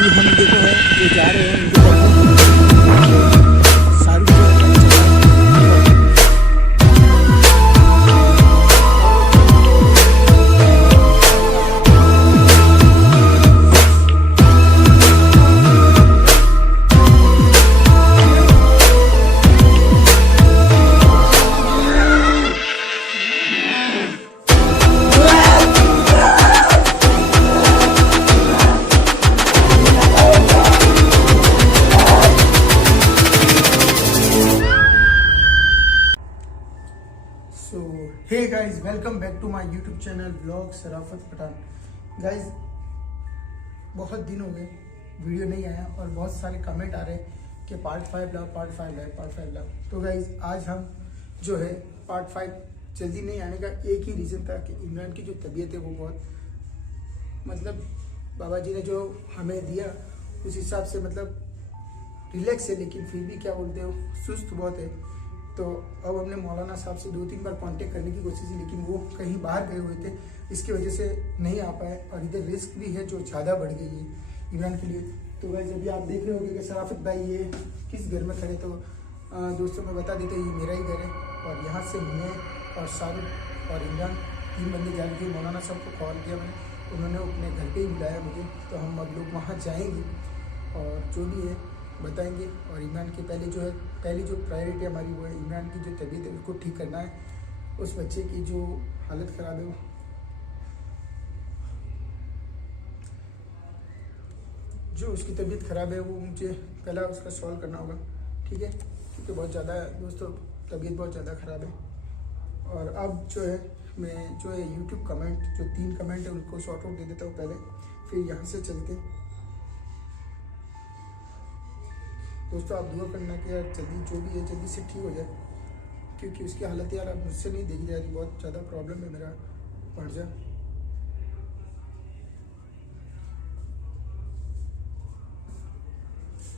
अभी हम देखो है ये जा रहे हैं उनके तरफ सारी so hey guys welcome back to my YouTube channel blog Sharafat Pathan. Guys बहुत दिन हो गए वीडियो नहीं आया और बहुत सारे कमेंट आ रहे हैं कि पार्ट 5 लाओ, पार्ट 5 लाओ, पार्ट 5 लाओ। तो गाइज आज हम जो है पार्ट 5 जल्दी नहीं आने का एक ही रीज़न था कि इमरान की जो तबीयत है वो बहुत मतलब बाबा जी ने जो हमें दिया उस हिसाब से मतलब रिलैक्स है, लेकिन फिर भी क्या बोलते हो सुस्त बहुत है। तो अब हमने मौलाना साहब से 2-3 बार कांटेक्ट करने की कोशिश की, लेकिन वो कहीं बाहर गए हुए थे, इसकी वजह से नहीं आ पाए। और इधर रिस्क भी है जो ज़्यादा बढ़ गई है इमरान के लिए। तो गाइस अभी आप देख रहे होंगे कि शराफत भाई ये किस घर में खड़े। तो दोस्तों मैं बता देता ये मेरा ही घर है और यहाँ से मैं और शाहरुख और इमरान 3 बंदे जा रहे थे। मौलाना साहब को कॉल किया मैंने, उन्होंने अपने घर पर ही बुलाया मुझे। तो हम अब लोग वहाँ जाएंगे और जो भी है बताएंगे। और इमरान की पहली जो प्रायोरिटी हमारी वो है इमरान की जो तबीयत है उसको ठीक करना है। उस बच्चे की जो हालत ख़राब है जो उसकी तबीयत ख़राब है वो मुझे पहला उसका सॉल्व करना होगा, ठीक है, क्योंकि बहुत ज़्यादा दोस्तों तबीयत बहुत ज़्यादा ख़राब है। और अब जो है मैं जो है यूट्यूब कमेंट जो 3 कमेंट है उनको शॉर्ट आउट दे देता हूँ पहले, फिर यहाँ से चलते हैं। दोस्तों आप दुआ करना कि यार जल्दी जो भी है जल्दी से ठीक हो जाए, क्योंकि उसकी हालत यार अब मुझसे नहीं देखी जा रही, बहुत ज़्यादा प्रॉब्लम है मेरा भांजा।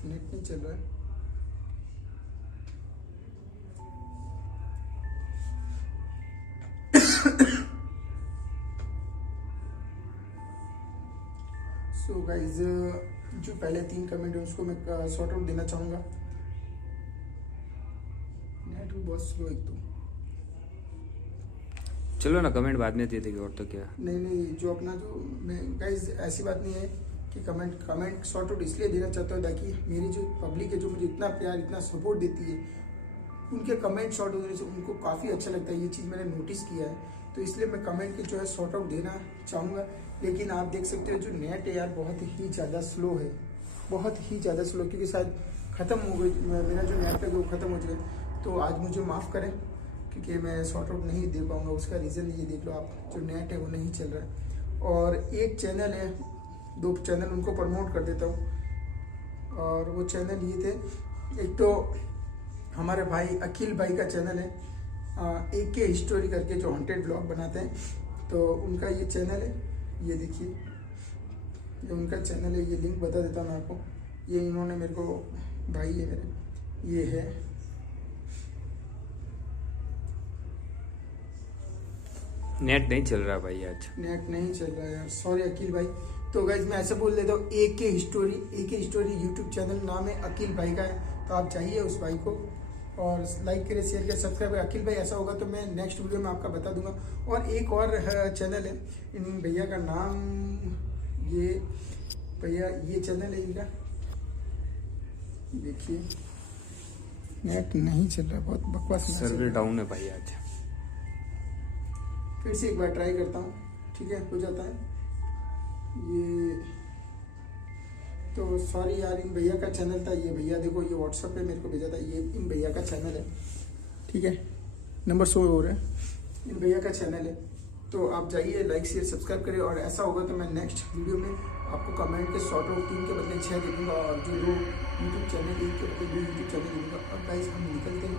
नेट नहीं चल रहा है। सो गाइज जो पहले 3 कमेंट है उसको मैं सॉर्ट आउट देना चाहूँगा। नेट भी बहुत स्लो एक तो। चलो ना कमेंट बाद में दे देंगे और तो क्या। नहीं जो अपना जो मैं गाइज ऐसी बात नहीं है कि कमेंट सॉर्ट आउट इसलिए देना चाहता हूँ ताकि मेरी जो पब्लिक है जो मुझे इतना प्यार इतना सपोर्ट देती है उनके कमेंट सॉर्ट आउट देने से उनको काफ़ी अच्छा लगता है। ये चीज़ मैंने नोटिस किया है, तो इसलिए मैं कमेंट के जो है सॉर्ट आउट देना चाहूँगा। लेकिन आप देख सकते हो जो नेट है यार बहुत ही ज़्यादा स्लो है, बहुत ही ज़्यादा स्लो, क्योंकि शायद ख़त्म हो गई मेरा जो नेट है वो ख़त्म हो जाए। तो आज मुझे माफ़ करें क्योंकि मैं सॉर्ट आउट नहीं दे पाऊँगा। उसका रीज़न ये देख लो आप, जो नेट है वो नहीं चल रहा है। और एक चैनल है 2 चैनल उनको प्रमोट कर देता हूँ। और वो चैनल ये थे, एक तो हमारे भाई अखिल भाई का चैनल है AK हिस्टोरी करके जो हॉन्टेड ब्लॉग बनाते हैं, तो उनका ये चैनल है। ये देखिए ये उनका चैनल है, ये लिंक बता देता हूँ मैं आपको। ये इन्होंने मेरे को भाई है मेरे, ये है नेट नहीं चल रहा भाई, आज नेट नहीं चल रहा है यार, सॉरी अखिल भाई। तो गाइज मैं ऐसे बोल देता हूँ AK हिस्टोरी यूट्यूब चैनल नाम है, अखिल भाई का है। तो आप चाहिए उस भाई को और लाइक करें, शेयर करें, सब्सक्राइब करें। अखिल भाई ऐसा होगा तो मैं नेक्स्ट वीडियो में आपका बता दूंगा। और एक और चैनल है इन भैया का नाम, ये भैया ये चैनल है इनका, देखिए नेट नहीं चल रहा, बहुत बकवास सर्वर डाउन है भाई आज। फिर से एक बार ट्राई करता हूँ, ठीक है, हो जाता है ये। तो सॉरी यार, इन भैया का चैनल था, ये भैया देखो ये व्हाट्सएप पे मेरे को भेजा था, ये इन भैया का चैनल है, ठीक है, नंबर 100 हो रहा है, इन भैया का चैनल है। तो आप जाइए, लाइक शेयर सब्सक्राइब करिए। और ऐसा होगा तो मैं नेक्स्ट वीडियो में आपको कमेंट के सॉर्ट आउट 3 के बदले 6 दे दूँगा, और जो 2 यूट्यूब चैनल 1 के बदले 2 यूट्यूब चैनल दे दूँगा। अब गाइस हम निकलते हैं,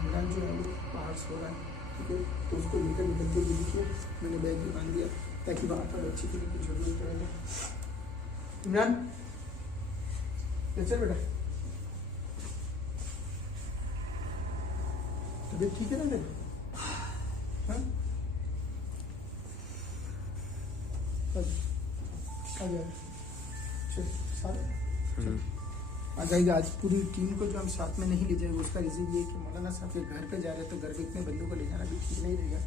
इमरान जो है वो बाहर सो रहा है, ठीक है, तो उसको निकलते हुए देखिए मैंने बैग भी बांध दिया ताकि वहाँ पर अच्छी तरीके की जरूरत पड़ेगा। इमरान चल बेटा, तबीयत ठीक है ना तेरी? हाँ आ जा, चल गाइस आज पूरी टीम को जो हम साथ में नहीं ले जाएंगे उसका रीज़न ये है कि मौलाना साहब के घर पे जा रहे हैं, तो घर पे इतने बंदों को ले जाना भी ठीक नहीं रहेगा,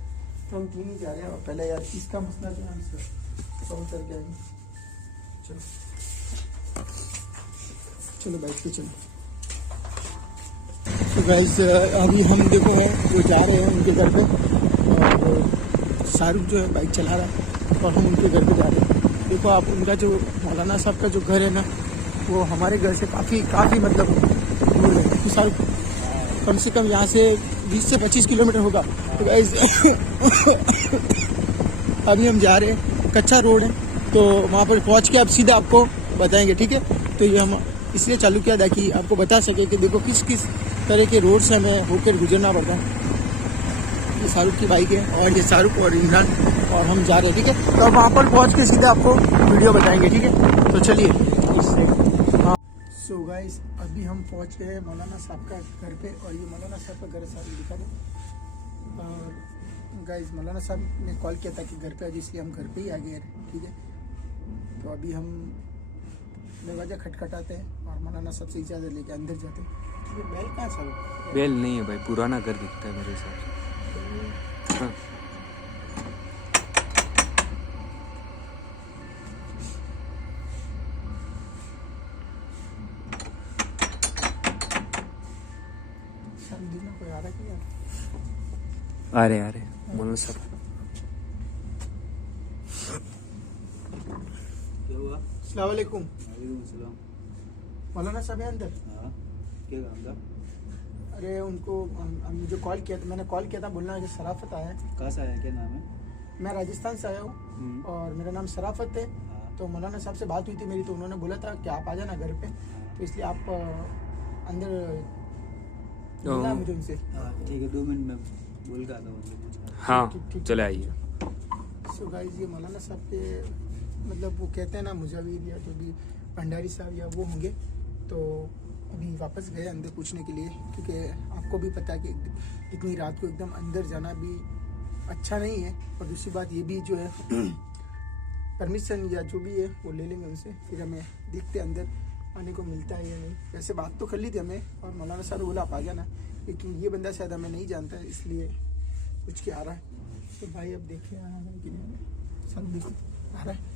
तो हम टीम ही जा रहे हैं। और पहले यार इसका मसला जो है हम सॉल्व करके आएंगे। चलो बैठ के चलो। तो गाइस अभी हम देखो है वो जा रहे हैं उनके घर पे, और शाहरुख जो है बाइक चला रहा है और हम उनके घर पे जा रहे हैं। देखो आप, उनका जो मौलाना साहब का जो घर है ना, वो हमारे घर से काफ़ी मतलब दूर है। तो शाहरुख कम से कम यहाँ से 20 से 25 किलोमीटर होगा। तो गाइस अभी हम जा रहे हैं, कच्चा रोड है, तो वहाँ पर पहुँच के अब सीधा आपको बताएंगे, ठीक है। तो ये हम इसलिए चालू किया था कि आपको बता सके कि देखो किस किस तरह के रोड से हमें होकर गुजरना पड़ता है। ये शाहरुख की बाइक है और ये शाहरुख और इमरान और हम जा रहे हैं, ठीक है। तो अब वहाँ पर पहुँच के सीधा आपको वीडियो बताएंगे, ठीक है। तो चलिए इससे। हाँ सो गाइस अभी हम पहुँच गए हैं मौलाना साहब का घर पे, और ये मौलाना साहब का घर साहब दिखा दें। और गाइस मौलाना साहब ने कॉल किया था कि घर पे आज, इसलिए हम घर पे ही आ गए, ठीक है। तो अभी हम दरवाज़ा खटखटाते हैं और मौलाना साहब से इजाज़त लेके अंदर जाते हैं। ये बैल कहाँ साहब? बेल नहीं है भाई, पुराना घर दिखता है मेरे हिसाब से। हाँ। कोई आ रहा कि नहीं? आ रहे मौलाना साहब। अस्सलाम वालेकुम। मौलाना साहब है अंदर? क्या काम था? अरे उनको मुझे कॉल किया था, मैंने कॉल किया था, बोलना है कि शराफत आया है। कहाँ से आया, क्या नाम है? मैं राजस्थान से आया हूँ और मेरा नाम शराफत है। तो मौलाना साहब से बात हुई थी मेरी, तो उन्होंने बोला था कि आप आ जाना घर पे, तो इसलिए आप अंदर मिलना मुझे उनसे। ठीक है, 2 मिनट में बोल के आता हूँ। हाँ ठीक। चले आइए। सो गाइस ये मौलाना साहब के मतलब वो कहते हैं ना मुजाविर या जो भी भंडारी साहब या वो होंगे, तो अभी वापस गए अंदर पूछने के लिए, क्योंकि आपको भी पता है कि इतनी रात को एकदम अंदर जाना भी अच्छा नहीं है। और दूसरी बात ये भी जो है परमिशन या जो भी है वो ले लेंगे उनसे, फिर हमें देखते अंदर आने को मिलता है या नहीं। वैसे बात तो कर ली थी हमें, और मौलाना साहब बोला आप आ जाना, लेकिन ये बंदा शायद हमें नहीं जानता है, इसलिए कुछ के आ रहा है। तो भाई अब देखिए आ रहा है कि नहीं, सब देखो आ रहा है।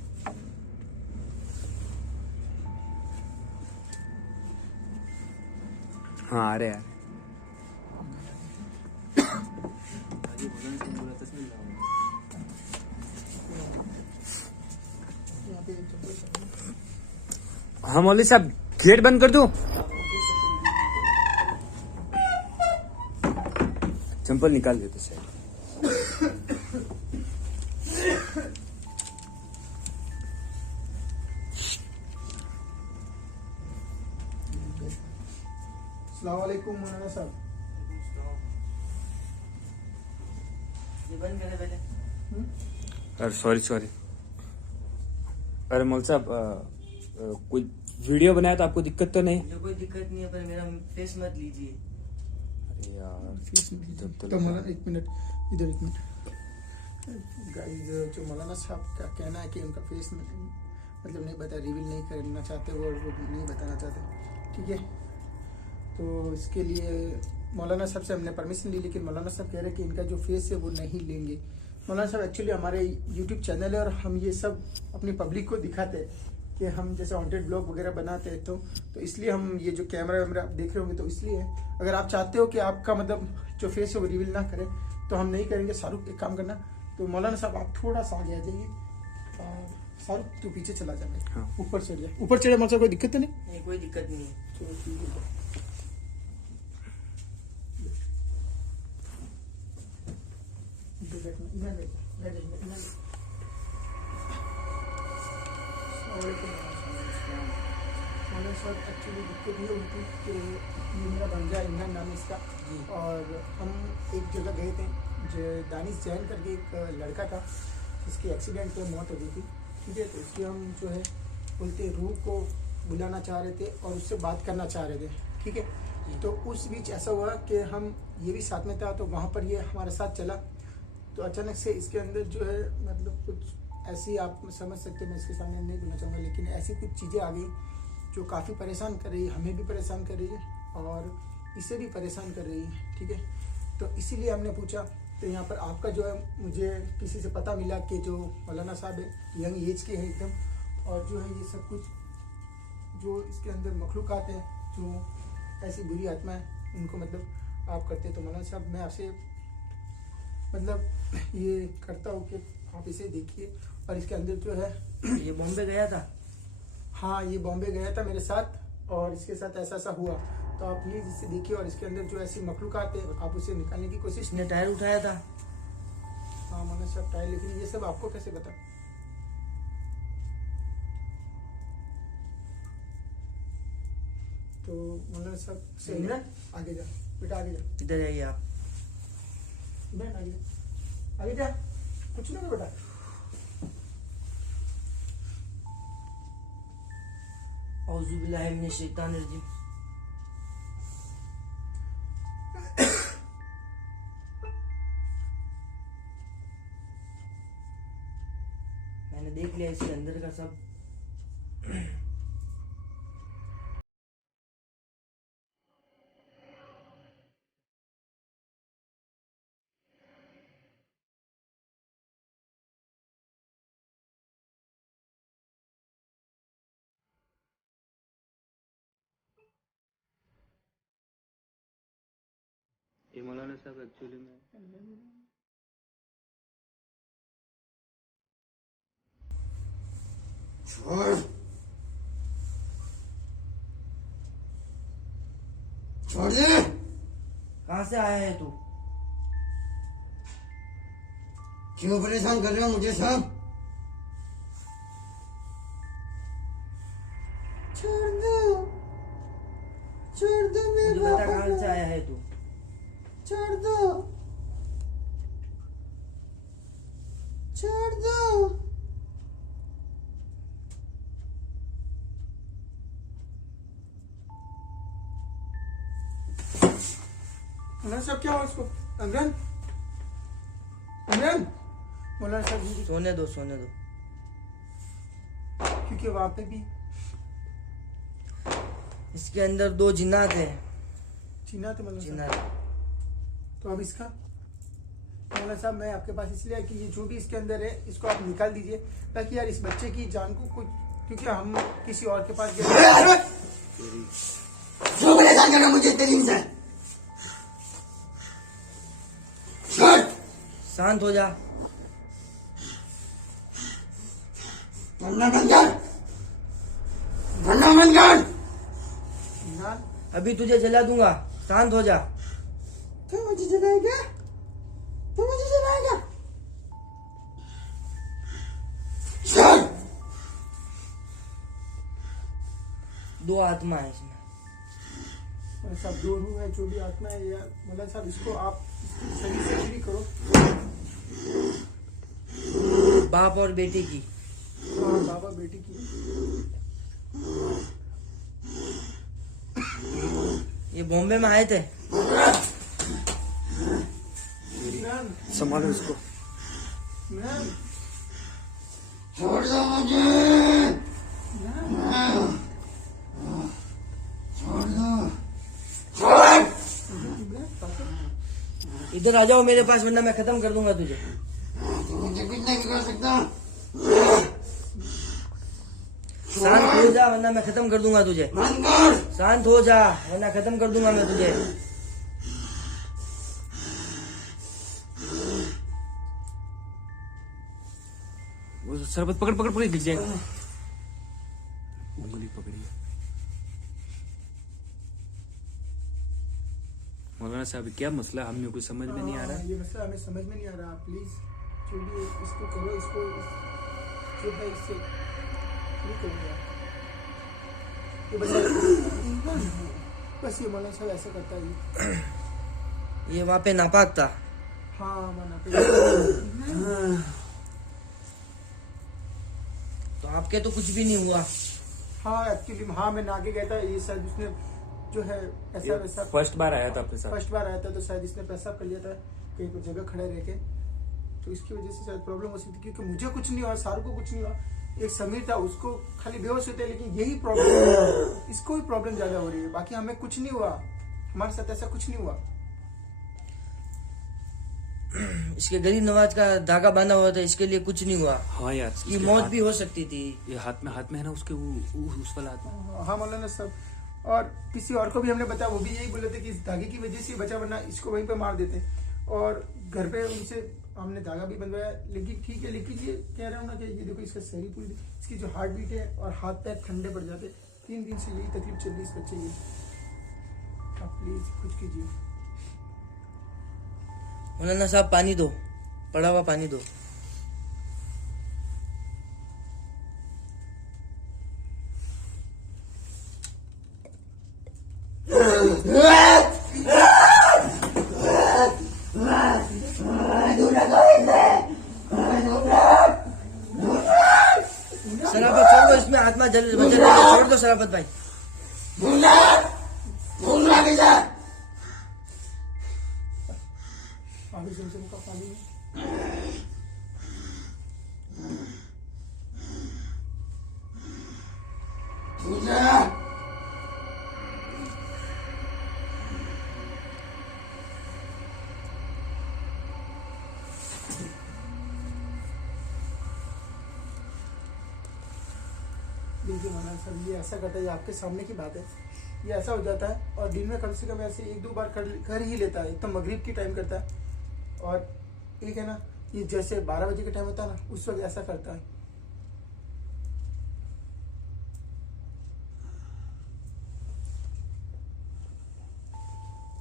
हाँ आ रहे यार। हाँ मौलवी साहब गेट बंद कर दूं? चंपल निकाल देते साहब। अस्सलाम वालेकुम मौलाना साहब। अरे सॉरी। अरे मौलवी साहब कोई वीडियो बनाया तो आपको दिक्कत तो नहीं? मुझे कोई दिक्कत नहीं है, पर मेरा फेस मत लीजिए। अरे यार तो मौलाना एक मिनट इधर, एक मिनट गाइस, जो मौलाना साहब का कहना है कि उनका फेस मतलब नहीं बता, रिवील नहीं करना चाहते वो नहीं बताना चाहते, ठीक है। तो इसके लिए मौलाना साहब से हमने परमिशन ली, लेकिन मौलाना साहब कह रहे हैं कि इनका जो फेस है वो नहीं लेंगे। मौलाना साहब एक्चुअली हमारे यूट्यूब चैनल है और हम ये सब अपनी पब्लिक को दिखाते हैं कि हम जैसे हॉन्टेड ब्लॉग वगैरह बनाते हैं, तो इसलिए हम ये जो कैमरा वैमरा आप देख रहे होंगे, तो इसलिए अगर आप चाहते हो कि आपका मतलब जो फेस है वो रिवील ना करें तो हम नहीं करेंगे। शाहरुख एक काम करना, तो मौलाना साहब आप थोड़ा सा आगे आ जाइए, शाहरुख तू पीछे चला जा भाई, ऊपर चढ़ जाए, ऊपर चढ़े मतलब कोई दिक्कत तो नहीं? नहीं कोई दिक्कत नहीं है। चलो ठीक है। एक्चुअली दिक्कत ये हुई थी कि ये मेरा भंजा इमरान नाम है इसका, और हम एक जगह गए थे जो दानिश जैन करके एक लड़का था जिसकी एक्सीडेंट में मौत हो गई थी, ठीक है। तो इसलिए हम जो है बोलते रूह को बुलाना चाह रहे थे और उससे बात करना चाह रहे थे, ठीक है। तो उस बीच ऐसा हुआ कि हम ये भी साथ में था, तो वहाँ पर ये हमारे साथ चला, तो अचानक से इसके अंदर जो है मतलब कुछ ऐसी, आप समझ सकते हैं, मैं इसके सामने नहीं बोलना चाहूँगा, लेकिन ऐसी कुछ चीज़ें आ गई जो काफ़ी परेशान कर रही है, हमें भी परेशान कर रही है और इसे भी परेशान कर रही है, ठीक है। तो इसीलिए हमने पूछा। तो यहाँ पर आपका जो है, मुझे किसी से पता मिला कि जो मौलाना साहब है यंग एज के हैं एकदम, और जो है ये सब कुछ जो इसके अंदर मखलूक़ात हैं, जो ऐसी बुरी आत्मा है, उनको मतलब आप करते हैं। तो मौलाना साहब, मैं आपसे मतलब ये करता हूँ कि आप इसे देखिए, और इसके अंदर जो है ये बॉम्बे गया था। हाँ, ये बॉम्बे गया था मेरे साथ, और इसके साथ ऐसा ऐसा हुआ। तो आप प्लीज़ इसे देखिए, और इसके अंदर जो ऐसी मखलूक़ात है आप उसे निकालने की कोशिश। इसने टायर उठाया था। हाँ मौलाना साहब, टाइल, लेकिन ये सब आपको कैसे पता? तो मौलाना साहब से इमरान आगे जा बेटा, आगे जा, इधर आइए आप। इमरान आगे जा, आगे जा, कुछ नहीं होगा बेटा। औज़ु बिल्लाहि मिनश शैतानिर रजीम। मैंने देख लिया इसके अंदर का सब। ये मौलाना साहब एक्चुअली में छोड़ छोड़ दे। कहाँ से आया है तू? क्यों परेशान कर रहे हो मुझे सब? छोड़ दो, छोड़ दो मेरे मुझे बता पापा कहाँ से को। आया है तू? छोड़ दो, छोड़ दो। मौलाना साहब क्या हुआ इसको? इमरान, इमरान, मौलाना साहब जी, सोने दो, सोने दो। क्योंकि वहाँ पे भी इसके अंदर 2 जिन्नात है। चीना थे मौलाना साहब। जिन्नात। तो अब इसका मौलाना साहब, मैं आपके पास इसलिए आया कि ये जो भी इसके अंदर है इसको आप निकाल दीजिए, ताकि यार इस बच्चे की जान को कुछ, क्योंकि हम किसी और के पास गए। क्यों परेशान कर रहे हो मुझे तेरी से? छोड़। शांत हो जा। बनना बंद कर, बनना बंद कर। इमरान, अभी तुझे जला दूंगा, शांत हो जा। तू मुझे जलाएगा, तू मुझे जलाएगा। छोड़। 2 आत्मा है इसमें। मौलाना साहब, दो रूह है, जो भी आत्मा है यार, मौलाना साहब इसको आप सही से फ्री करो। बाप और बेटे की। हाँ, बाबा बेटी की। ये बॉम्बे में आए थे। इमरान, संभालो इसको। इमरान, छोड़ दो मुझे, इमरान, छोड़ दो, छोड़। इमरान, पापा। इधर आ जाओ मेरे पास, वरना मैं खत्म कर दूंगा तुझे। तू मुझे कुछ नहीं कर सकता। शांत हो जा, वरना मैं खत्म कर दूंगा तुझे। बंद कर। शांत हो जा, वरना खत्म कर दूंगा मैं तुझे। वो शरबत पकड़ पकड़ पकड़ गिर जाएगा। उंगली पकड़ी। मौलाना साहब क्या मसला, हमें कुछ समझ में नहीं आ रहा। ये मसला हमें समझ में नहीं आ रहा। प्लीज जो भी इसको करो, इसको जो है इससे फ्री करो यार। ये बस ये मौलाना साहब ऐसा करता है ये वहाँ पे नापाक था। हाँ माना तो आपके तो कुछ भी नहीं हुआ। हाँ एक्चुअली हाँ, मैं नागे गया था, ये शायद उसने जो है ऐसा वैसा फर्स्ट बार आया था अपने साथ। फर्स्ट बार आया था, तो शायद इसने पेशाब कर लिया था कहीं पर जगह खड़े रह के, तो इसकी वजह से शायद प्रॉब्लम हो सकती है। क्योंकि मुझे कुछ नहीं हुआ, सारू को कुछ नहीं हुआ, एक समीर था, उसको खाली बेहोश होते, लेकिन यही प्रॉब्लम, इसको ही प्रॉब्लम ज्यादा हो रही है। बाकी हमें कुछ नहीं हुआ, हमारे साथ ऐसा कुछ नहीं हुआ। इसके गरीब नवाज का धागा बांधा हुआ था, इसके लिए कुछ नहीं हुआ। हाँ यार, इसकी इसके मौत हाथ- भी हो सकती थी। ये हाथ में है ना उसके, उस वाला हाथ में। हाँ मौलाना साहब, और किसी और को भी हमने बताया, वो भी यही बोले थे कि इस धागे की वजह से बचा, वरना इसको वहीं पे मार देते। और घर पे उनसे हमने धागा भी बंधवाया, लेकिन ठीक है। लेकिन ये कह रहा हूँ ना कि ये देखो इसका शरीर पूरी, इसकी जो हार्ट बीट है और हाथ पैर ठंडे पड़ जाते। 3 दिन से यही तकलीफ चल रही है इस बच्चे की। आप प्लीज कुछ कीजिए। मौलाना साहब पानी दो, पड़ा हुआ पानी दो। शराफत छोड़ दो, इसमें आत्मा जल बच रही है, छोड़ दो शराफत भाई। आगे जमजम का पानी देखिए मौलाना साहब, ये ऐसा करता है, ये आपके सामने की बात है। ये ऐसा हो जाता है, और दिन में कम से कम ऐसे 1-2 बार कर ही लेता है। एक तो मगरिब की टाइम करता है, और एक है ना, ये जैसे 12 बजे का टाइम होता है ना, उस वक्त ऐसा करता है।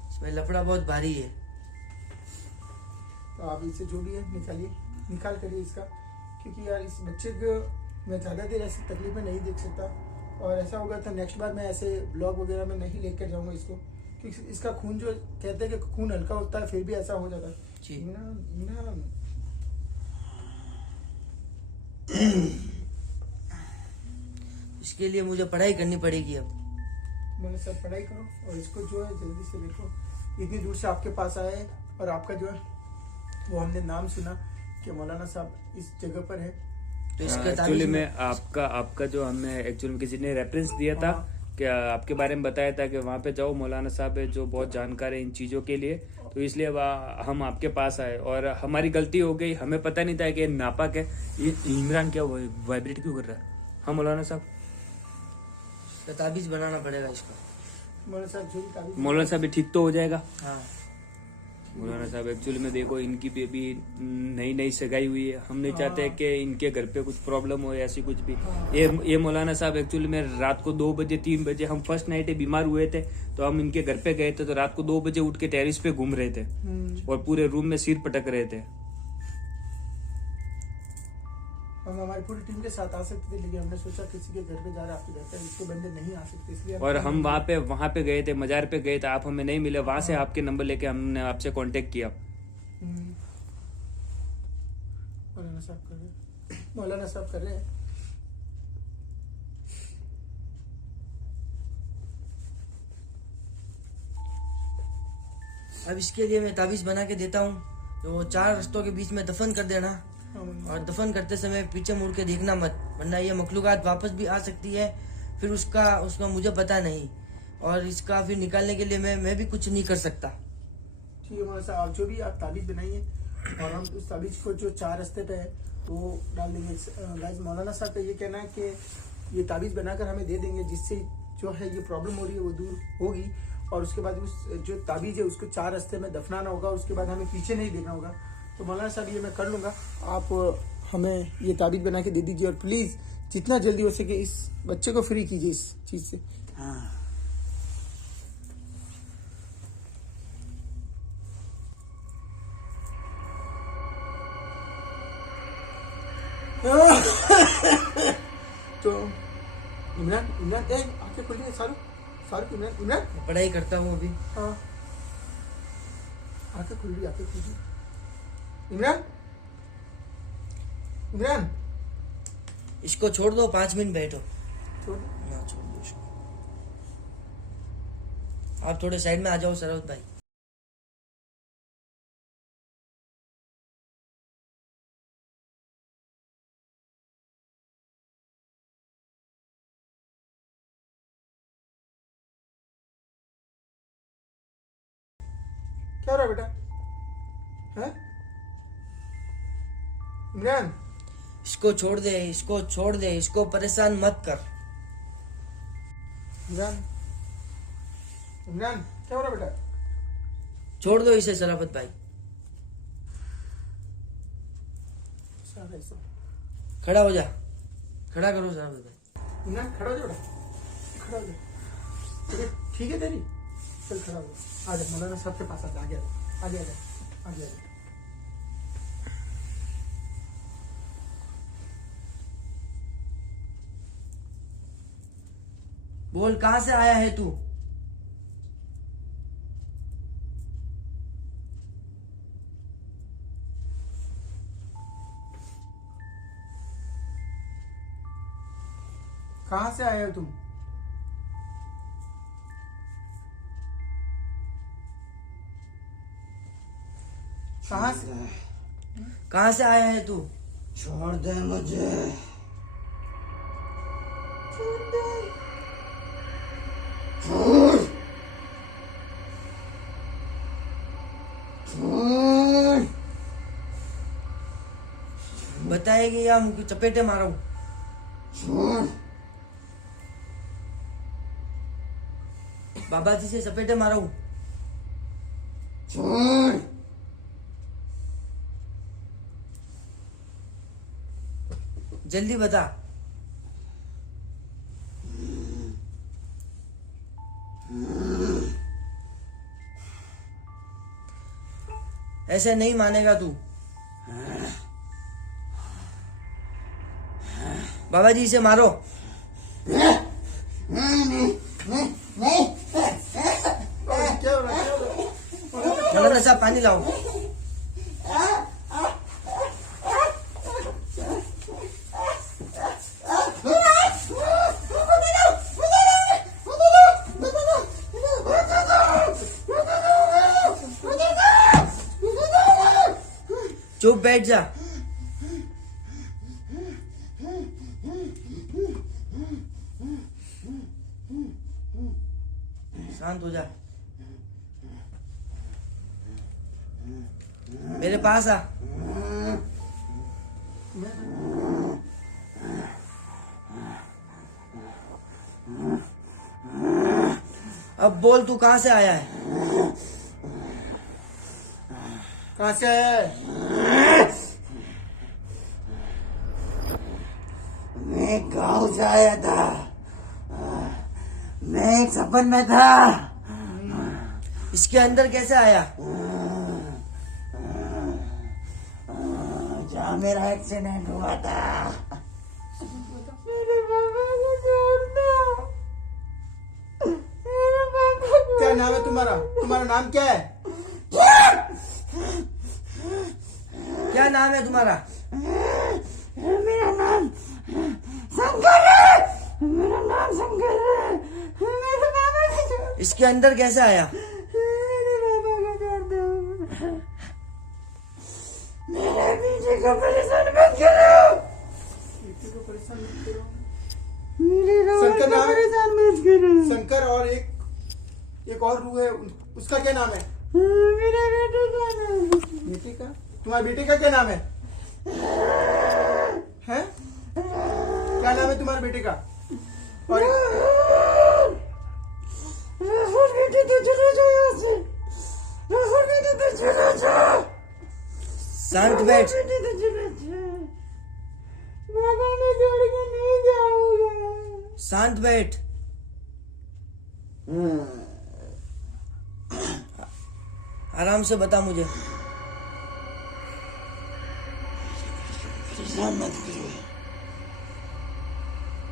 इसमें लफड़ा बहुत भारी है। तो आप इसे जो भी है निकालिए, निकाल करिए इसका, क्योंकि यार इस बच्चे को मैं ज़्यादा देर ऐसी तकलीफ में नहीं देख सकता। और ऐसा होगा तो नेक्स्ट बार मैं ऐसे ब्लॉग वगैरह में नहीं लेकर जाऊंगा इसको, क्योंकि इसका खून, जो कहते हैं कि खून हल्का होता है, फिर भी ऐसा हो जाता है। जी। इमरान इसके लिए मुझे पढ़ाई करनी पड़ेगी अब। मैंने सब पढ़ाई करो, और इसको जो है जल्दी से देखो। इतनी दूर से आपके पास आए, और आपका जो है वो हमने नाम सुना कि मौलाना साहब इस जगह पर है। तो इसका एक्चुअली ताबीज में आपका जो हमें एक्चुअली में किसी ने रेफरेंस दिया था, हाँ। कि आपके बारे में बताया था कि वहाँ पे जाओ, मौलाना साहब है जो बहुत जानकार है इन चीज़ों के लिए, तो इसलिए हम आपके पास आए। और हमारी गलती हो गई, हमें पता नहीं था कि नापाक है। ये इमरान क्या वाइब्रेट क्यों कर रहा है? हाँ मौलाना साहब, ताबीज बनाना पड़ेगा इसका। मौलाना साहब जो भी ताबीज, मौलाना साहब ये ठीक तो हो जाएगा? हाँ, मौलाना साहब एक्चुअली में देखो, इनकी भी अभी नई सगाई हुई है। हम नहीं चाहते कि इनके घर पे कुछ प्रॉब्लम हो, ऐसी कुछ भी। ये मौलाना साहब एक्चुअली में रात को 2 बजे 3 बजे, हम फर्स्ट नाइट बीमार हुए थे, तो हम इनके घर पे गए थे, तो रात को 2 बजे उठ के टेरिस पे घूम रहे थे, और पूरे रूम में सिर पटक रहे थे। हम हमारी पूरी टीम के साथ आ सकते थे, लेकिन हमने सोचा किसी के घर पे जा रहे, आपके घर पे इसके बंदे नहीं आ सकते, इसलिए और हम वहाँ पे गए थे, मजार पे गए थे, आप हमें नहीं मिले। वहां से आपके नंबर लेके हमने आपसे कांटेक्ट किया। मौलाना साहब कर रहे हैं, मौलाना साहब कर रहे हैं। अब इसके लिए मैं ताबीज बना के देता हूँ, तो 4 रस्तों के बीच में दफन कर देना, और दफन करते समय पीछे मुड़ के देखना मत, वरना ये मखलूकात वापस भी आ सकती है। फिर उसका मुझे पता नहीं, और इसका फिर निकालने के लिए मैं भी कुछ नहीं कर सकता। ठीक है मौलाना साहब, आप जो भी आप ताबीज बनाइए, और हम उस ताबीज को जो 4 रास्ते पे है वो डाल देंगे। गाइस, मौलाना साहब का ये कहना है कि ये ताबीज बनाकर हमें दे देंगे, जिससे जो है ये प्रॉब्लम हो रही है वो दूर होगी। और उसके बाद उस जो ताबीज है उसको 4 रास्ते में दफनाना होगा, उसके बाद हमें पीछे नहीं देखना होगा। तो मौलाना साहब ये मैं कर लूँगा, आप हमें ये ताबीज बना के दे दीजिए, और प्लीज़ जितना जल्दी हो सके इस बच्चे को फ्री कीजिए इस चीज़ से। हाँ, तो इमरान इमरान आंखें खोलिए, शाहरुख इमरान इमरान, मैं पढ़ाई करता हूँ अभी। हाँ आंखें खुल रही, आंखें खुल रही। इमरान इमरान, इसको छोड़ दो, 5 मिनट बैठो। छोड़। ना छोड़ दो इसको। आप थोड़े साइड में आ जाओ सरवत भाई। क्या हो रहा है बेटा? हैं? इमरान, इसको छोड़ दे, इसको छोड़ दे, इसको परेशान मत कर। इमरान, इमरान, क्या हो रहा है बेटा? छोड़ दो इसे शराफत भाई। सारा ऐसा। खड़ा हो जा, खड़ा करो शराफत भाई। इमरान, खड़ा हो जा बेटा, खड़ा हो जा। ठीक है तेरी? चल खड़ा हो जा। आ जा, मौलाना साहब के पास आ जा, आगे आ जा, आगे आ जा, आगे आ जा। बोल, कहाँ से आया है तू? कहाँ से आए हो तुम? कहाँ से आया है तू? छोड़ दे मुझे। छोड़ दे। छोड़। छोड़। बताएगी या मुझे चपेटे मारूं? छोड़। बाबा जी से चपेटे मारूं? छोड़। जल्दी बता। ऐसे नहीं मानेगा तू। बाबा जी इसे मारो। क्या हो रहा है? मौलाना साहब पानी लाओ। चुप बैठ जा। शांत हो जा। मेरे पास आ। अब बोल, तू कहाँ से आया है? कहाँ से आया है? मैं गांव से आया था। मैं एक सपन में था। इसके अंदर कैसे आया? जहाँ मेरा एक्सीडेंट हुआ था। मेरे पापा को छोड़ दो। मेरे पापा को। क्या नाम है तुम्हारा? तुम्हारा नाम क्या है? क्या नाम है तुम्हारा? मेरा नाम शंकर है। मेरा नाम शंकर है। मेरे पापा को छोड़। इसके अंदर कैसे आया? मेरे पापा को छोड़ दो। मेरे पीछे को परेशान मत करो। बेटे को परेशान मत करो। मेरे शंकर को नाम है? परेशान मत करो। शंकर और एक और रूह है, उसका क्या नाम है? मेरे बेटे का नाम। बेटे का? तुम्हारे बेटे का क्या नाम है? हैं? क्या नाम है तुम्हारे बेटे का? और राहुल बेटे तो चले जाओ यहाँ से। राहुल बेटे तो चले जाओ। शांत बैठ। बेटे तो चले जाओ। बाबा मैं छोड़ के नहीं जाऊंगा। शांत बैठ। आराम से बता मुझे। परेशान मत करो।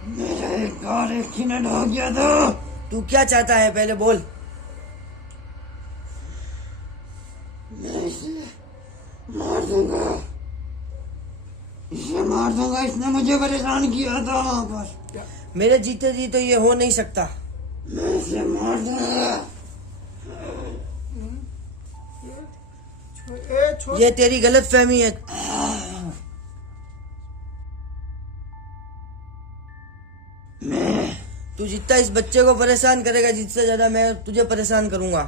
मेरा एक और एक्सीडेंट हो गया था। तू क्या चाहता है पहले बोल। मैं इसे मार दूंगा। इसे मार दूंगा। इसने मुझे परेशान किया था वहां पर। मेरे जीते जी तो ये हो नहीं सकता। मैं इसे मार दूंगा। छोड़। ये तेरी गलत फहमी है। तू जितना इस बच्चे को परेशान करेगा, जिससे ज्यादा मैं तुझे परेशान करूंगा।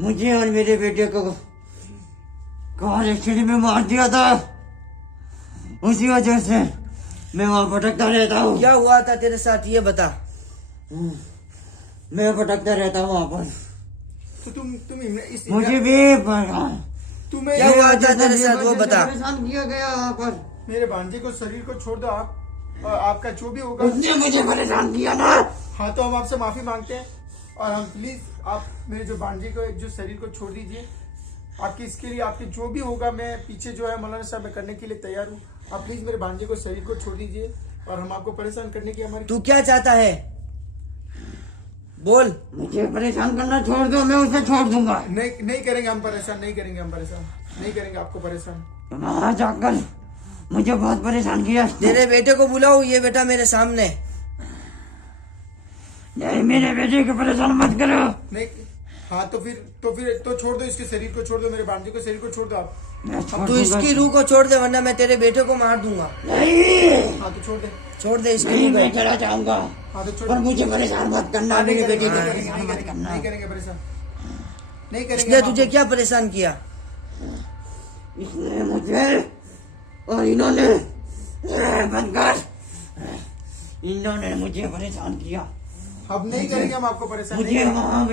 मुझे और मेरे बेटे को कार एक्सीडेंट में मार दिया था। उसी वजह से मैं वहाँ भटकता रहता हूँ। क्या हुआ था तेरे साथ ये बता। मैं भटकता रहता हूँ वहाँ पर। तो तुम इस मुझे भी तुम्हें क्या हुआ था तेरे साथ वो बता। परेशान किया गया वहाँ पर। मेरे भांजे को शरीर को छोड़ दो आप, और आपका जो भी होगा। उसने मुझे परेशान किया ना। हाँ तो हम आपसे माफी मांगते हैं, और हम प्लीज आप मेरे जो भांजे को जो शरीर को छोड़ दीजिए। आपकी इसके लिए आपके जो भी होगा मैं पीछे जो है मौलाना साहब मैं करने के लिए तैयार हूँ। आप प्लीज मेरे भांजे को शरीर को छोड़ दीजिए, और हम आपको परेशान करने की हमारी। तू क्या चाहता है बोल। मुझे परेशान करना छोड़ दो, मैं उसे छोड़ दूंगा। नहीं करेंगे हम परेशान, नहीं करेंगे हम परेशान, नहीं करेंगे आपको परेशान। वहाँ जाकर मुझे बहुत परेशान किया। तेरे बेटे को बुलाओ, ये बेटा मेरे सामने। नहीं, मेरे बेटे को परेशान मत करो। नहीं, हाँ तो छोड़ दो, इसके शरीर को छोड़ दो, मेरे भांजे को शरीर को छोड़ दो आप। तू इसकी रूह को छोड़ दे, वरना मैं तेरे बेटे को मार दूंगा। नहीं, हाँ तो छोड़ दे। छोड़ दे इसकी नहीं, रूह मैं को। चला जाऊंगा। हाँ तो छोड़ पर दे। मुझे परेशान मत करना। मेरे बेटे को नहीं परेशान मत करना। करेंगे परेशान, नहीं करेंगे। इसने हम तुझे आपको। क्या परेशान किया। इसने मुझे और इन्होंने बनकर इन्होंने मुझे परेशान किया। अब नहीं करेंगे हम आपको परेशान, नहीं मुझे करेंगे। वहाँ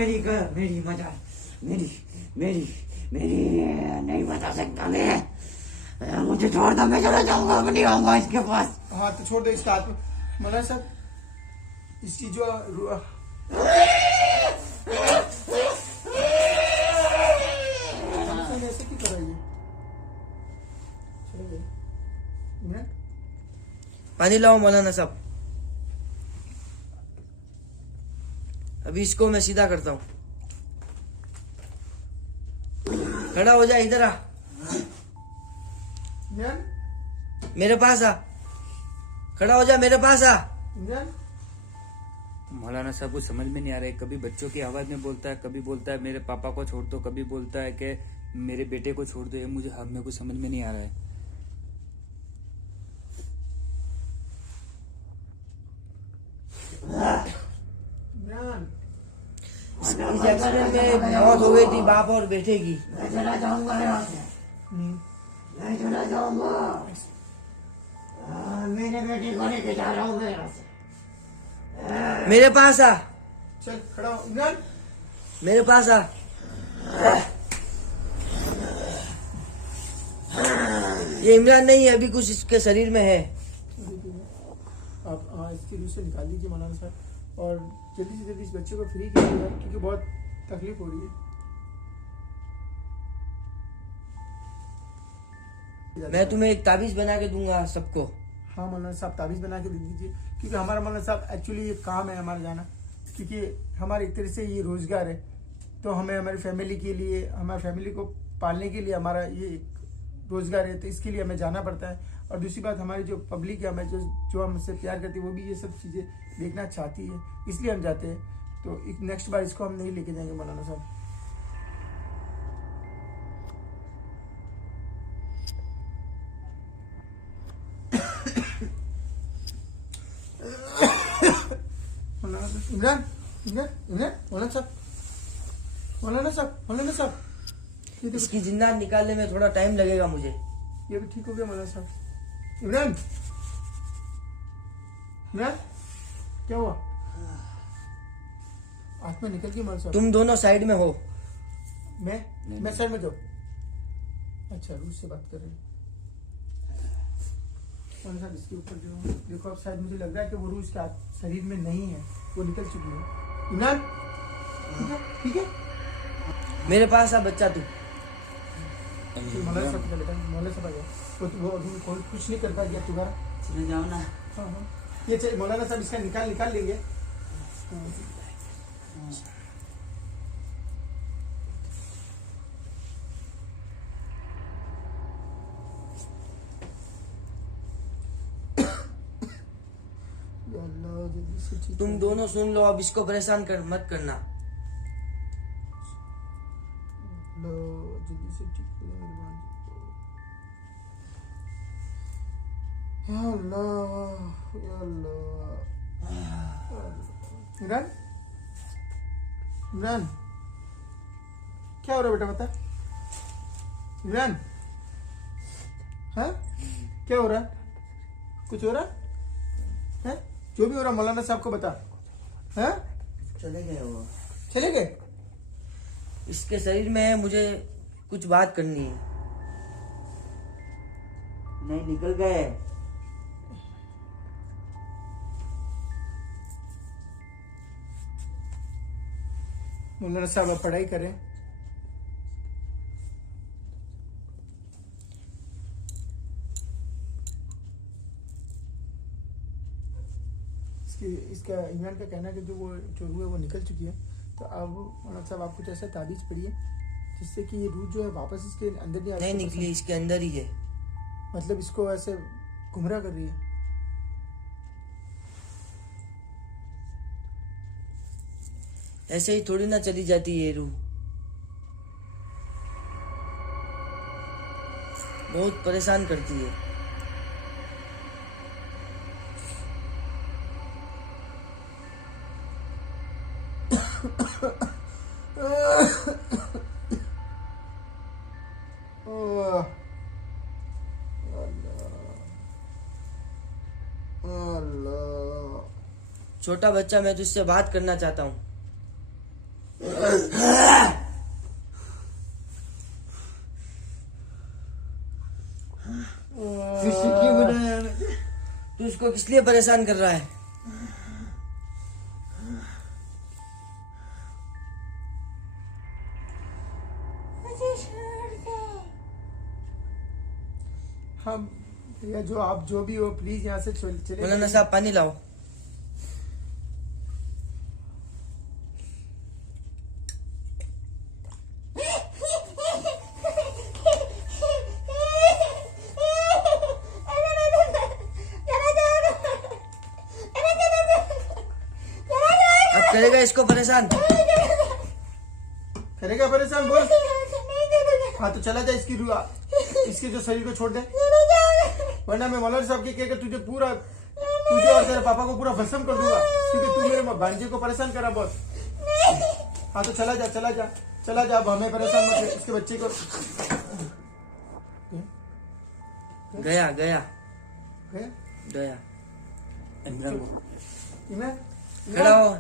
मेरी मजा मेरी नहीं बता सकता मैं। मुझे छोड़ दो, मैं चला जाऊंगा, मैं नहीं आऊंगा इसके पास। हाँ तो छोड़ दो इसका हाथ में। मौलाना साहब इसकी जो ऐसे क्यों कर रही है? चलो गए। इमरान, पानी लाओ मौलाना साहब। अभी इसको मैं सीधा करता हूँ। खड़ा हो जा, इधर आ, इमरान, मेरे पास आ। खड़ा हो जा, मेरे पास आ। इमरान। मौलाना साहब को समझ में नहीं आ रहा है, कभी बच्चों की आवाज में बोलता है, कभी बोलता है मेरे पापा को छोड़ दो, कभी बोलता है कि मेरे बेटे को छोड़ दो। ये मुझे हमें कुछ समझ में नहीं आ रहा है। इमरान, इस एक्सीडेंट में मौत हो गई थी बाप और बेटे की। मैं चला जाऊंगा यहाँ से, मैं चला जाऊंगा। मेरे बेटे को लेके जा रहा हूँ मैं यहाँ से। मेरे पास आ, चल खड़ा हो इमरान। मेरे पास आ। ये इमरान नहीं है, अभी कुछ इसके शरीर में है। आप इसकी रूह से निकाल दीजिए मौलाना साहब, और जल्दी से जल्दी इस बच्चे को फ्री कीजिएगा, क्योंकि बहुत तकलीफ हो रही है। मैं तुम्हें एक ताबीज बना के दूंगा सबको। हाँ मौलाना साहब ताबीज बना के दे दीजिए, क्योंकि हमारा मौलाना साहब एक्चुअली ये काम है हमारा जाना, क्योंकि हमारे एक तरह से ये रोजगार है। तो हमें हमारी फैमिली के लिए, हमारी फैमिली को पालने के लिए हमारा ये एक रोजगार है, तो इसके लिए हमें जाना पड़ता है। और दूसरी बात, हमारी जो पब्लिक है, हमें जो हमसे प्यार करती है, वो भी ये सब चीज़ें देखना चाहती है, इसलिए हम जाते हैं। तो नेक्स्ट बार इसको हम नहीं लेके जाएंगे मौलाना साहब। इमरान, इमरान, इमरान, मौलाना साहब, मौलाना साहब, मौलाना साहब, ये देखो, इसकी जिंदा निकालने में थोड़ा टाइम लगेगा मुझे। ये भी ठीक हो गया मौलाना साहब। इमरान, इमरान, क्या हुआ? आत्मा निकल गई मौलाना साहब। तुम दोनों साइड में हो। मैं साइड में जाऊँ? अच्छा, रूस से बात कर रहे हैं मौलाना साहब। इसके ऊपर जो देखो, अब शायद मुझे लग रहा है कि वो रूह इसके शरीर में नहीं है, वो निकल चुकी है। इमरान, ठीक है, ठीक है। मेरे पास आ बच्चा तू। मौलाना साहब चले गए, मौलाना साहब आ गए। वो अभी कुछ नहीं कर पाएगा तुम्हारा। चले जाओ ना। हाँ हाँ, ये चल मौलाना साहब इसका निकाल लेंगे। अल्लाह जल्दी से ठीक तुम दोनों सुन लो, अब इसको परेशान मत करना। अल्लाह जल्दी से ठीक कर दे मेरे भांजे को। या अल्लाह, या अल्लाह। इमरान, इमरान, क्या हो रहा है बेटा बता इमरान? हाँ क्या हो रहा है? कुछ हो रहा है? जो भी हो रहा मौलाना साहब को बता। हाँ चले गए वो। चले गए? इसके शरीर में मुझे कुछ बात करनी है। नहीं निकल गए। मौलाना साहब आप पढ़ाई करें। इसका इमरान का कहना है कि जो रूह है वो निकल चुकी है। तो अब मौलाना साहब आप कुछ ऐसा ताबीज पढ़िए जिससे कि ये रूह जो है वापस इसके अंदर नहीं आ नहीं निकली, इसके अंदर ही है। मतलब इसको ऐसे गुमराह कर रही है। ऐसे ही थोड़ी ना चली जाती है रूह। बहुत परेशान करती है। छोटा बच्चा, मैं तुझसे बात करना चाहता हूँ। तू इसको किस लिए परेशान कर रहा है? हाँ भैया जो आप जो भी हो प्लीज यहाँ से चले मौलाना साहब पानी लाओ। अब करेगा इसको परेशान? करेगा परेशान बोल। हाँ तो चला जा, इसकी इसके जो शरीर को छोड़ दे, वरना मैं मौलाना साहब के कहकर तुझे और तेरे पापा को पूरा भस्म कर दूंगा, क्योंकि तू मेरे भांजे को परेशान करा बहुत। हाँ तो चला जा, अब हमें परेशान मत कर, इसके बच्चे को। गया इमरान खड़ा हो।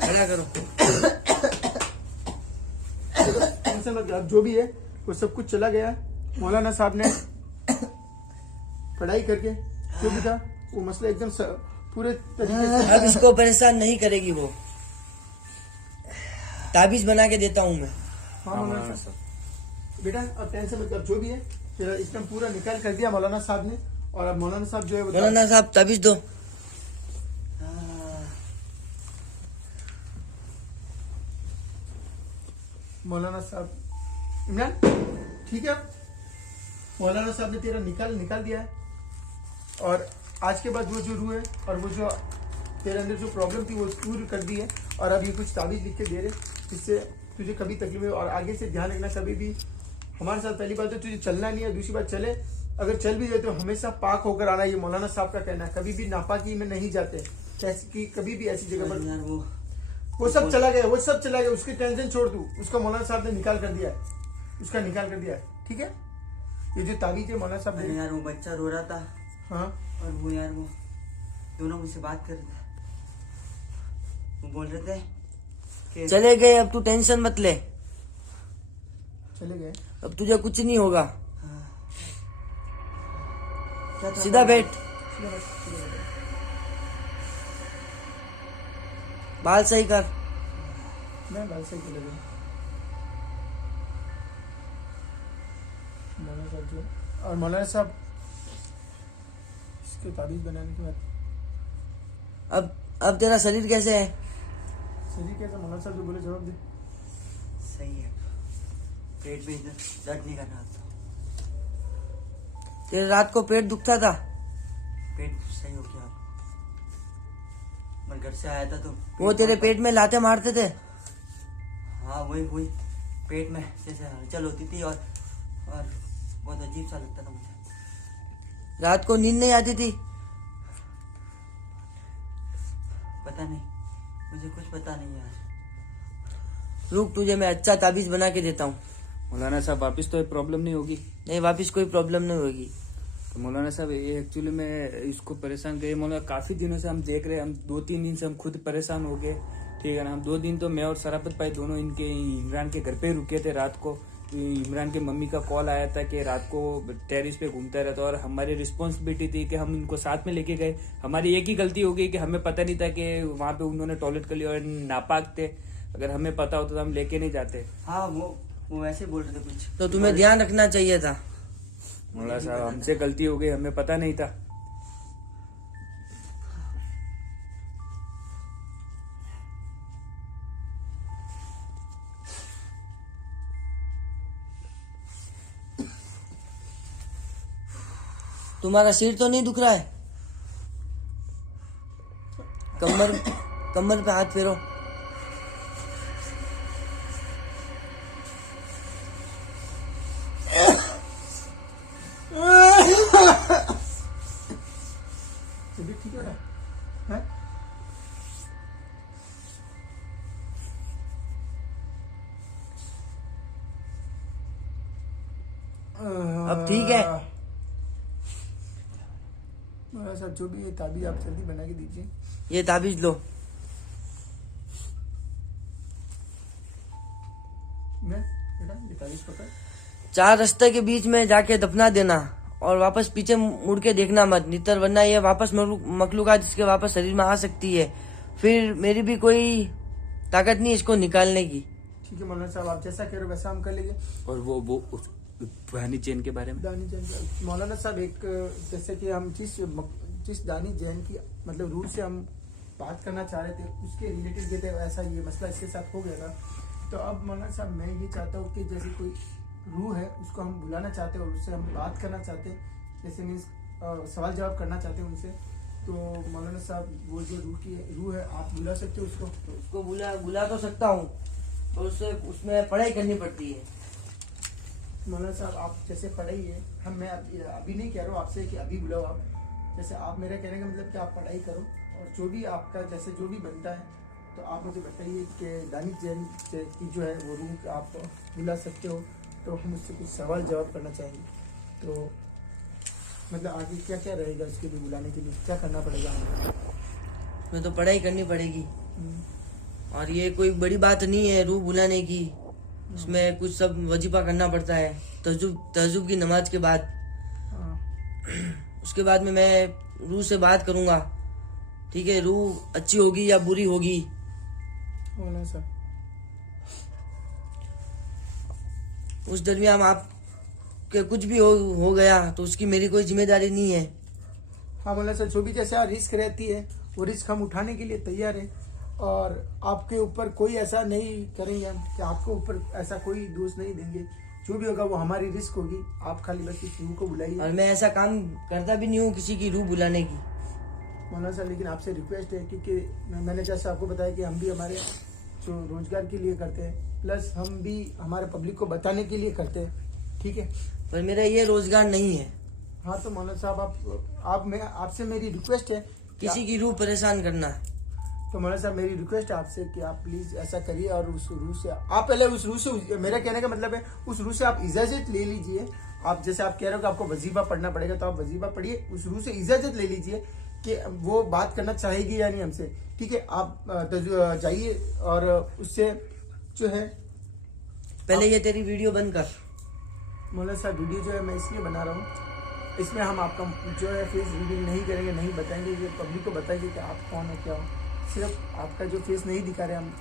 खड़ा करो। टेंशन मत, अब जो भी है वो सब कुछ चला गया। मौलाना साहब ने पढ़ाई करके जो भी था वो मसला एकदम पूरे तरीके से। अब इसको परेशान नहीं करेगी वो। ताबीज बना के देता हूँ मैं। हाँ मौलाना साहब बेटा अब टेंशन मत कर, जो भी है तेरा एकदम पूरा निकाल कर दिया मौलाना साहब ने। और अब मौलाना साहब जो है मौलाना साहब ताबीज दो। मौलाना साहब इमरान ठीक है, मौलाना साहब ने तेरा निकाल दिया है। और आज के बाद वो जो रूह है और वो जो तेरे अंदर जो प्रॉब्लम थी वो पूरी कर दी है। और अब ये कुछ ताबीज लिख के दे रहे जिससे तुझे कभी तकलीफ है। और आगे से ध्यान रखना, कभी भी हमारे साथ पहली बात तो तुझे चलना नहीं है, दूसरी बात चले अगर चल भी जाए तो हमेशा पाक होकर आना। ये मौलाना साहब का कहना है, कभी भी नापाकी में नहीं जाते, कभी भी ऐसी जगह पर। वो सब चला गया, उसकी टेंशन छोड़ तू, उसका मौलाना साहब ने निकाल कर दिया है, ठीक है। ये जो ताबीज है मौलाना साहब ने। यार वो बच्चा रो रहा था। हाँ और वो दोनों मुझसे बात कर रहे थे, वो बोल रहे थे कि चले गए, अब तू टेंशन मत ले। चले गए, अब तुझे कुछ नहीं होगा। क्या था? सीधा बैठ, बाल सही कर। मैं बाल सही चले गए। मौलाना साहब जो और मौलाना साहब इसके ताबीज बनाने के बाद अब तेरा शरीर कैसे है? शरीर कैसा? मौलाना साहब जो बोले जवाब दे। सही है, पेट में इधर दर्द नहीं कर रहा था। तेरे रात को पेट दुखता था? पेट सही हो गया। मैं घर से आया था तो वो तेरे पेट में लाते मारते थे? हाँ वही पेट में जैसे हलचल होती थी और बहुत अजीब सा लगता था मुझे। रात को नींद नहीं आती थी? पता नहीं, कुछ पता नहीं यार। रुक, तुझे मैं अच्छा ताबीज बना के देता हूँ। मौलाना साहब वापस तो प्रॉब्लम नहीं होगी? नहीं, वापस कोई प्रॉब्लम नहीं होगी। तो मौलाना साहब ये एक्चुअली में इसको परेशान करे मौलाना, काफी दिनों से हम देख रहे हैं, हम 2-3 दिन से हम खुद परेशान हो गए, ठीक है ना। हम 2 दिन तो मैं और शराफत भाई दोनों इनके इमरान के घर पे रुके थे। रात को इमरान के मम्मी का कॉल आया था कि रात को टेरिस पे घूमता रहता, और हमारी रिस्पॉन्सिबिलिटी थी कि हम इनको साथ में लेके गए। हमारी एक ही गलती हो गई कि हमें पता नहीं था कि वहाँ पे उन्होंने टॉयलेट कर लिया और नापाक थे। अगर हमें पता होता तो हम लेके नहीं जाते। हाँ वो वैसे बोल रहे थे कुछ। तो तुम्हें ध्यान रखना चाहिए था। मौलाना साहब हमसे गलती हो गई, हमें पता नहीं था। तुम्हारा सिर तो नहीं दुख रहा है? कमर पे हाथ फेरो। तबीयत ठीक है हैं? अब ठीक है? मौलाना साहब जो भी ये ताबीज आप जल्दी बना के दीजिए। ये ताबीज लो। मैं बेटा ये ताबीज पकड़। 4 रास्ते के बीच में जाके दफना देना और वापस पीछे मुड़ के देखना मत, नितर, वरना ये वापस मखलूकात इसके वापस शरीर में आ सकती है। फिर मेरी भी कोई ताकत नहीं इसको निकालने की। ठीक है मौलाना साहब, आप जैसा कह रहे हो वैसा हम कर लेंगे। और वो पुरानी चेन के बारे में दानी जैन मौलाना साहब, एक जैसे कि हम जिस दानी जैन की मतलब रूह से हम बात करना चाह रहे थे उसके रिलेटेड ये थे, ऐसा ये मसला इसके साथ हो गया था। तो अब मौलाना साहब मैं ये चाहता हूँ कि जैसे कोई रूह है उसको हम बुलाना चाहते हैं और उससे हम बात करना चाहते हैं, जैसे मीन्स सवाल जवाब करना चाहते हैं उनसे। तो मौलाना साहब वो जो रूह है आप बुला सकते हो उसको? बुला तो सकता हूँ, और उससे उसमें पढ़ाई करनी पड़ती है। मौलाना साहब आप जैसे पढ़ाई है, मैं अभी नहीं कह रहा हूँ आपसे कि अभी बुलाओ आप, जैसे आप मेरा कहने का मतलब कि आप पढ़ाई करो और जो भी आपका जैसे जो भी बनता है तो आप मुझे बताइए कि दानिश जैन की जो है वो रूह आप बुला सकते हो, तो हम उससे कुछ सवाल जवाब करना चाहेंगे। तो मतलब आगे क्या क्या रहेगा इसके लिए, बुलाने के लिए क्या करना पड़ेगा हमें? मैं तो पढ़ाई करनी पड़ेगी, और ये कोई बड़ी बात नहीं है रूह बुलाने की। उसमें कुछ सब वजीफा करना पड़ता है तहज्जुद की नमाज के बाद। उसके बाद में मैं रूह से बात करूंगा, ठीक है? रूह अच्छी होगी या बुरी होगी, मौलाना साहब उस दरमियान आप के कुछ भी हो गया तो उसकी मेरी कोई जिम्मेदारी नहीं है। हाँ मौलाना साहब, जो भी जैसे रिस्क रहती है वो रिस्क हम उठाने के लिए तैयार है, और आपके ऊपर कोई ऐसा नहीं करेंगे हम कि आपके ऊपर ऐसा कोई दोष नहीं देंगे। जो भी होगा वो हमारी रिस्क होगी, आप खाली बस इस रूह को बुलाइए। और मैं ऐसा काम करता भी नहीं हूँ किसी की रूह बुलाने की। मौलाना साहब लेकिन आपसे रिक्वेस्ट है, क्योंकि मैंने जैसे आपको बताया कि हम भी हमारे जो रोजगार के लिए करते हैं, प्लस हम भी हमारे पब्लिक को बताने के लिए करते हैं, ठीक है? पर मेरा ये रोजगार नहीं है। हाँ तो मौलाना साहब आपसे मेरी रिक्वेस्ट है किसी की रूह परेशान करना। तो मौलाना साहब मेरी रिक्वेस्ट है आपसे कि आप प्लीज ऐसा करिए, और उस रूह से आप पहले उस रूह से, मेरा कहने का मतलब है उस रूह से आप इजाजत ले लीजिए। आप जैसे आप कह रहे हो कि आपको वजीफा पढ़ना पड़ेगा, तो आप वजीफा पढ़िए, उस रूह से इजाजत ले लीजिए कि वो बात करना चाहेगी या नहीं हमसे, ठीक है? आप जाइए और उससे जो है पहले ये तेरी वीडियो बंद कर। मौलाना साहब वीडियो जो है मैं इसलिए बना रहा हूँ, इसमें हम आपका जो है फेस रिवील नहीं करेंगे, नहीं बताएंगे, ये पब्लिक को बताएंगे कि आप कौन हो क्या हो, सिर्फ आपका जो फेस नहीं दिखा रहे हम,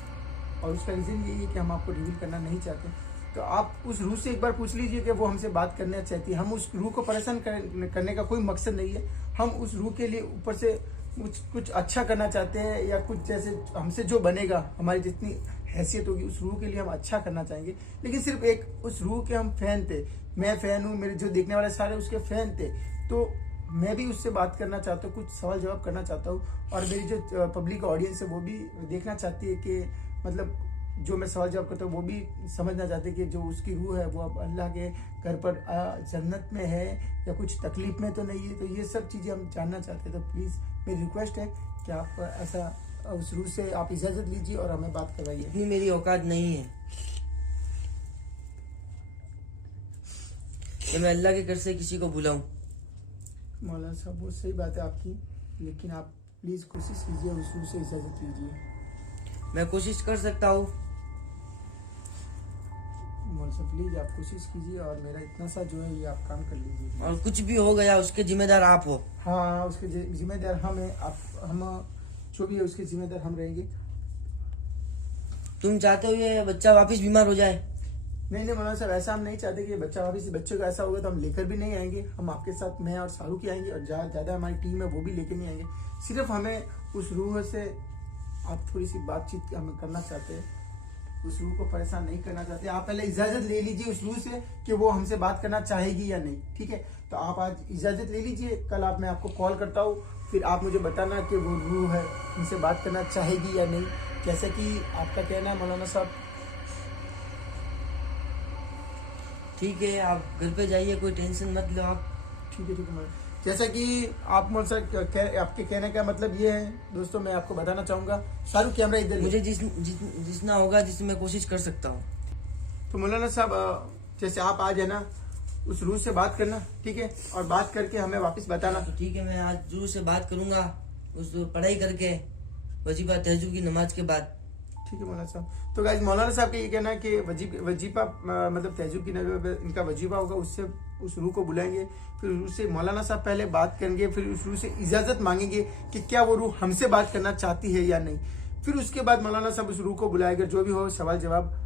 और उसका रीज़न यही है कि हम आपको रिवील करना नहीं चाहते। तो आप उस रूह से एक बार पूछ लीजिए कि वो हमसे बात करना चाहती है। हम उस रूह को परेशान करने का कोई मकसद नहीं है, हम उस रूह के लिए ऊपर से कुछ अच्छा करना चाहते हैं, या कुछ जैसे हमसे जो बनेगा, हमारी जितनी हैसियत होगी उस रूह के लिए हम अच्छा करना चाहेंगे। लेकिन सिर्फ एक उस रूह के हम फैन थे, मैं फैन हूँ, मेरे जो देखने वाले सारे उसके फैन थे, तो मैं भी उससे बात करना चाहता हूँ, कुछ सवाल जवाब करना चाहता हूँ, और मेरी जो पब्लिक ऑडियंस है वो भी देखना चाहती है कि मतलब जो मैं सवाल जवाब करता हूँ वो भी समझना चाहते हैं कि जो उसकी रूह है वो अब अल्लाह के घर पर जन्नत में है या कुछ तकलीफ में तो नहीं है। तो ये सब चीज़ें हम जानना चाहते हैं। तो प्लीज़ मेरी रिक्वेस्ट है कि आप ऐसा उस रूह से आप इजाज़त लीजिए और हमें बात करवाइए। इतनी मेरी औकात नहीं है कि मैं अल्लाह के घर से किसी को बुलाऊं। मौलाना साहब वो सही बात है आपकी, लेकिन आप प्लीज़ कोशिश कीजिए उस रूह से इजाज़त लीजिए। मैं कोशिश कर सकता हूँ। मौलाना साहब प्लीज़ आप कोशिश कीजिए और मेरा इतना सा जो है ये आप काम कर लीजिए। और कुछ भी हो गया उसके जिम्मेदार आप हो। हाँ, उसके जिम्मेदार हम हैं। हम जो भी है उसके जिम्मेदार हम रहेंगे। तुम चाहते हो ये बच्चा वापस बीमार हो जाए? नहीं मौलाना साहब, ऐसा हम नहीं चाहते कि ये बच्चा वापस, बच्चे को ऐसा होगा तो हम लेकर भी नहीं आएंगे। हम आपके साथ, मैं और शाहरुख ही आएंगे और ज़्यादा हमारी टीम है वो भी लेकर नहीं आएंगे। सिर्फ हमें उस रूह से आप थोड़ी सी बातचीत हमें करना चाहते हैं, उस रूह को परेशान नहीं करना चाहते। आप पहले इजाज़त ले लीजिए उस रूह से कि वो हमसे बात करना चाहेगी या नहीं, ठीक है? तो आप आज इजाज़त ले लीजिए, कल मैं आपको कॉल करता हूँ, फिर आप मुझे बताना कि वो रूह है उनसे बात करना चाहेगी या नहीं, जैसे कि आपका कहना है मौलाना साहब। ठीक है, आप घर पे जाइए, कोई टेंशन मत लो आप। ठीक है मौलाना। जैसा कि आप मौलाना साहब आपके कहने का मतलब ये है दोस्तों, मैं आपको बताना चाहूँगा, शाहरुख कैमरा इधर मुझे जितना होगा जिसमें मैं कोशिश कर सकता हूँ। तो मौलाना साहब जैसे आप आज है ना उस रूह से बात करना, ठीक है? और बात करके हमें वापस बताना। तो ठीक है, मैं आज जरूर से बात करूंगा उस पढ़ाई करके, वजीफा तहज्जुद की नमाज के बाद। ठीक है मौलाना साहब। तो गाइस मौलाना साहब का ये कहना है कि वजीफा मतलब तहज्जुद की इनका वजीफा होगा, उससे उस रूह को बुलाएंगे, फिर उससे मौलाना साहब पहले बात करेंगे, फिर उस रूह से इजाज़त मांगेंगे कि क्या वो रूह हमसे बात करना चाहती है या नहीं। फिर उसके बाद मौलाना साहब उस रूह को बुलाएंगे, जो भी हो सवाल जवाब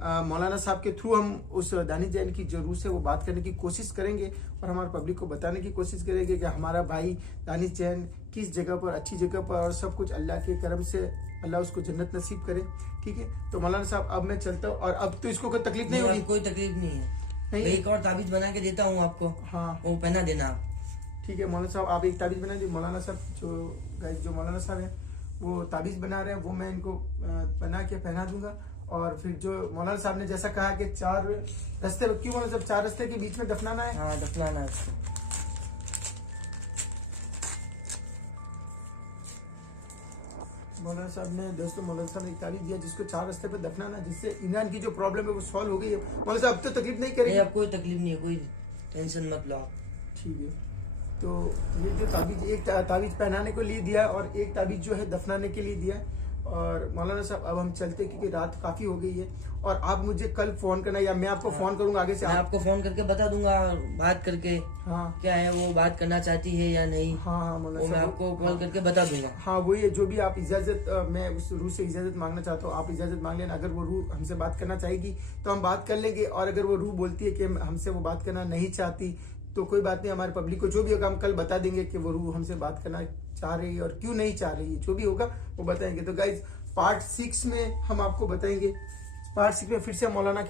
मौलाना साहब के थ्रू हम उस दानिश जैन की जो रूह से वो बात करने की कोशिश करेंगे और हमारे पब्लिक को बताने की कोशिश करेंगे कि हमारा भाई दानिश जैन किस जगह पर, अच्छी जगह पर, और सब कुछ अल्लाह के करम से अल्लाह उसको जन्नत नसीब करे, ठीक है? तो मौलाना साहब अब मैं चलता हूँ, और अब तो इसको कोई तकलीफ नहीं होगी? कोई तकलीफ नहीं है। नहीं? मैं एक और ताबीज बना के देता हूँ आपको, हाँ वो पहना देना आप। ठीक है मौलाना साहब, आप एक ताबीज़ बना दीजिए। मौलाना साहब जो मौलाना साहब हैं वो ताबीज़ बना रहे हैं, वो मैं इनको बना के पहना दूंगा। और फिर जो मौलाना साहब ने जैसा कहा कि 4 रास्ते, क्यों मौलाना साहब 4 रास्ते के बीच में दफनाना है? हाँ, दफनाना है उसको। मौलाना साहब ने एक तारीफ दिया जिसको 4 रास्ते पे दफनाना, जिससे इमरान की जो प्रॉब्लम है वो सॉल्व हो गई है। मौलाना साहब अब तो तकलीफ नहीं करेंगे? अब कोई तकलीफ नहीं है, कोई टेंशन मत लो आप। ठीक है। तो ये जो ताबीज, एक ताबीज पहनाने को लिए दिया है और एक ताबीज जो है दफनाने के लिए दिया है। और मौलाना साहब अब हम चलते क्योंकि रात काफी हो गई है, और आप मुझे कल फोन करना या मैं आपको फोन करूंगा आगे से? मैं आपको फोन करके बता दूंगा, बात करके हाँ क्या है वो बात करना चाहती है या नहीं। हाँ मौलाना मैं साहब आपको कॉल करके बता दूंगा। हाँ वही है, जो भी आप इजाजत, मैं उस रूह से इजाजत मांगना चाहता हूँ, आप इजाजत मांग लेना। अगर वो रूह हमसे बात करना चाहेगी तो हम बात कर लेंगे, और अगर वो रूह बोलती है कि हमसे वो बात करना नहीं चाहती तो कोई बात नहीं, हमारे पब्लिक को जो भी होगा हम कल बता देंगे कि वो रूह हमसे बात करना चाह रही है और क्यों नहीं चाह रही है, जो भी होगा वो बताएंगे। तो गाइज पार्ट 6 में हम आपको बताएंगे। पार्ट 6 में फिर से मौलाना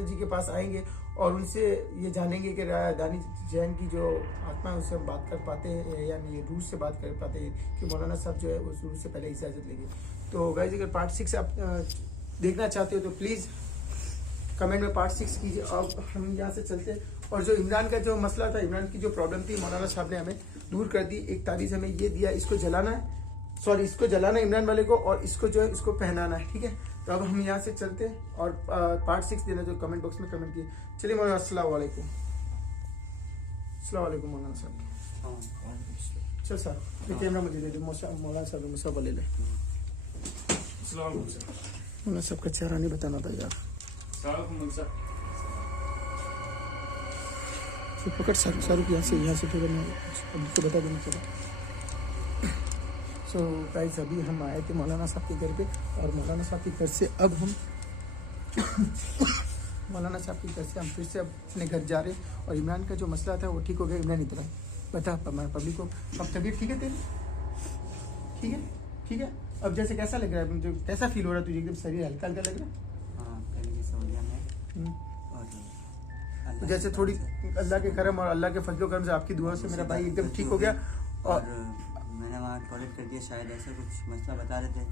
जी के पास आएंगे और उनसे ये जानेंगे कि दानिश जैन की जो आत्मा है उससे हम बात कर पाते हैं या नहीं, रूह से बात कर पाते हैं कि मौलाना साहब जो है उस रूह से पहले इजाज़त लेंगे। तो गाइज अगर पार्ट 6 आप देखना चाहते हो तो प्लीज़ कमेंट में पार्ट 6 कीजिए। अब हम यहाँ से चलते हैं। और जो इमरान का जो मसला था, इमरान की जो प्रॉब्लम थी, मौलाना साहब ने हमें दूर कर दी। एक ताबीज़ हमें ये दिया, इसको जलाना है, इसको जलाना है इमरान वाले को, और इसको जो है इसको पहनाना है, ठीक है? तो अब हम यहाँ से चलते हैं और पार्ट 6 देना जो कमेंट बॉक्स में कमेंट किए। चलिए मौलाना, अस्सलाम वालेकुम। अस्सलाम वालेकुम मौलाना साहब। चल सर ये कैमरा मुझे दे दो, मौलाना साहब मुझसे ले ले। मौलाना साहब का चेहरा नहीं बताना था यार। तो पकड़ शाहरुख यहाँ से फिर मैं आपको बता देना चला। सो गाइस अभी हम आए थे मौलाना साहब के घर पे, और मौलाना साहब के घर से अब हम मौलाना साहब के घर से हम फिर से अब अपने घर जा रहे हैं। और इमरान का जो मसला था वो ठीक हो गया। इमरान इधर बता हमारे पब्लिक को, अब तबीयत ठीक है तेरी? ठीक है, ठीक है। अब जैसे कैसा लग रहा है मुझे, कैसा फील हो रहा है तुझे? एकदम शरीर हल्का हल्का लग रहा है? हाँ, पहले से हो गया मैं। और जैसे थोड़ी अल्लाह के करम और अल्लाह के फजलो करम से, आपकी दुआ से मेरा भाई एकदम ठीक हो गया। और मैंने वहाँ टॉयलेट कर दिया, शायद ऐसा कुछ मसला बता रहे थे।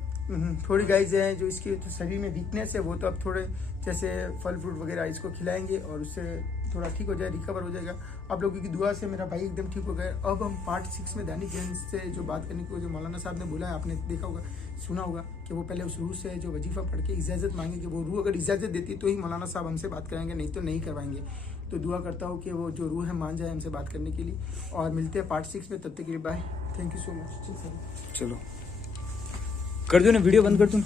थोड़ी गाइस है जो इसकी तो शरीर में वीकनेस है, वो तो अब थोड़े जैसे फल फ्रूट वगैरह इसको खिलाएंगे और उससे थोड़ा ठीक हो जाए, रिकवर हो जाएगा। आप लोगों की दुआ से मेरा भाई एकदम ठीक हो गया। अब हम पार्ट 6 में दानिश जैन से जो बात करने को जो मौलाना साहब ने बोला है, आपने देखा होगा, सुना होगा कि वो पहले उस रूह से जो वजीफा पढ़ के इजाज़त मांगे कि वो रूह अगर इजाज़त देती तो ही मौलाना साहब हमसे बात कराएंगे, नहीं तो नहीं करवाएंगे। तो दुआ करता हूँ कि वो जो रूह है मान जाए हमसे बात करने के लिए। और मिलते हैं पार्ट 6 में, तब तक के लिए bye, thank you so much. चलो कर दो ना, वीडियो बंद कर दूँ।